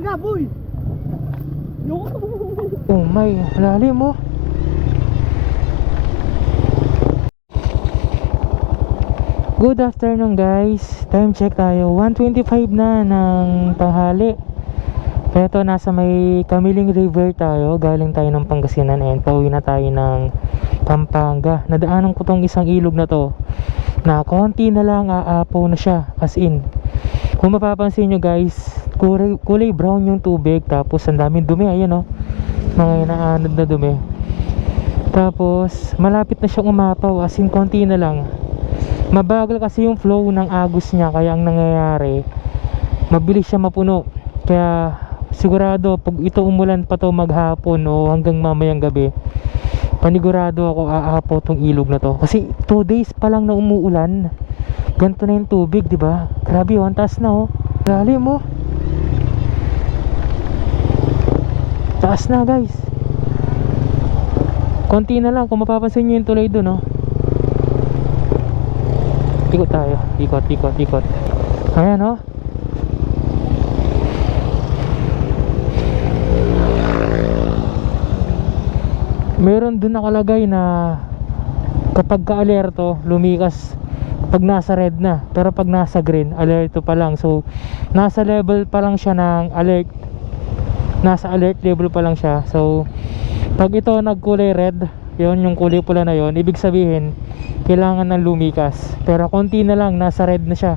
talaga, boy. Oh my, lalim mo. Good afternoon guys. Time check tayo. 1.25 na ng tanghali. Eto, nasa may Kamiling River tayo. Galing tayo ng Pangasinan and pauwi na tayo ng Pampanga. Nadaanan ko tong isang ilog na to. Na konti na lang aapaw na siya. As in. Kung mapapansin nyo guys, kulay, kulay brown yung tubig. Tapos ang daming dumi. Ayan oh. Mga inaanod na dumi. Tapos malapit na siyang umapaw as in konti na lang. Mabagal kasi yung flow ng agos niya kaya ang nangyayari mabilis siya mapuno. Kaya sigurado pag ito umulan pa to maghapon o hanggang mamayang gabi panigurado ako aapaw tong ilog na to. Kasi 2 days pa lang na umuulan. Ganito na yung tubig di ba? Grabe oh ang taas na oh. Lalim mo Taas na guys. Konti na lang. Kung mapapansin nyo yung tulay dun oh. Ikot tayo. Ikot, ikot, ikot. Ayan oh. Meron dun nakalagay na Kapag ka-alerto Lumikas Pag nasa red na. Pero pag nasa green Alerto pa lang. So Nasa level pa lang siya ng alert nasa alert level pa lang siya so pag ito nagkulay red yon yung kulay pula na yon ibig sabihin kailangan ng lumikas pero konti na lang nasa red na siya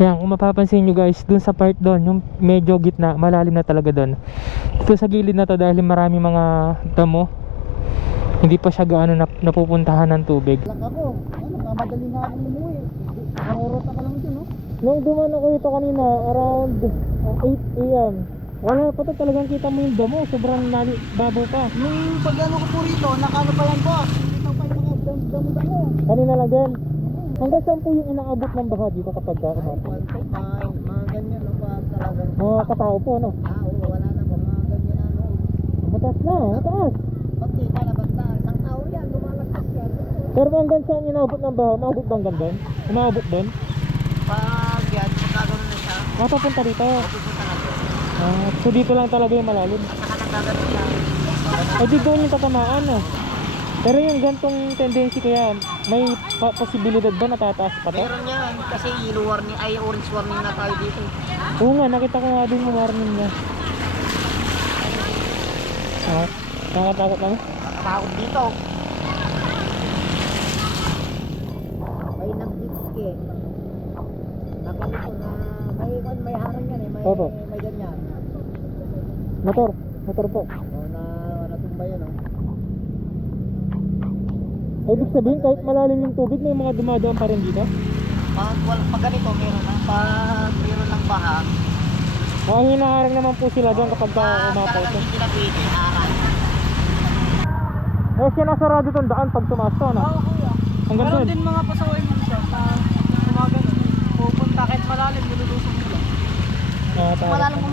yan kung mapapansin nyo guys dun sa part doon yung medyo gitna malalim na talaga doon ito sa gilid na to dahil marami mga damo hindi pa siya gaano nap napupuntahan ng tubig Lang ako. Ano, mamadali nga akong umuwi. Narorot ka lang? Nung duman ako ito kanina, around uh, 8 a.m. Wala pa to talagang kita mo yung damo, sobrang nali, babaw pa. Nung pag ano ko po rito, nakano pa yan, boss. Dito pa yung mga dam- damo-damo. Kanina lang din. Hanggang saan po yung inaabot ng baha dito kapag ka Mga, ganyan, no? Mga talagang Mga katao po, no? tao, wala na ba? Mga ganyan, ano? Mataas na, mataas. Pag kita na basta, isang tao yan, lumalagpas yan. Pero hanggang saan inaabot ng baha? Maabot ba hanggang doon? Umaabot doon? Yan, magkagano na siya, Mapapunta dito. pupunta na doon. Ah, so dito lang talaga yung malalim. At saka nagkagano siya. Eh di doon yung tatamaan, no? Pero yung gantong tendency kaya, may pa- posibilidad ba na tataas pa to? Meron yan, kasi yellow warning, ay orange warning na tayo dito. Oo nga, nakita ko nga din yung warning niya. Ah, nakakatakot lang. Nakakatakot dito. May nag-ditske. Nakalito na Opo. may ganyan. Motor, motor po. O na natumba yan oh. Ibig sabihin, kahit malalim yung tubig, may mga dumadaan pa rin dito. Pag, wal, pag ganito meron na, pag meron ng baha, Ang hinaharang naman po sila doon kapag ka pag umapaw talagang to. hindi na pwede, haran. Eh, sinasarado itong daan pag tumaas to, no? kuya. Hanggang doon. mga pasaway mo siya na umaga pupunta kahit malalim, nilulusong tama. Malalim mo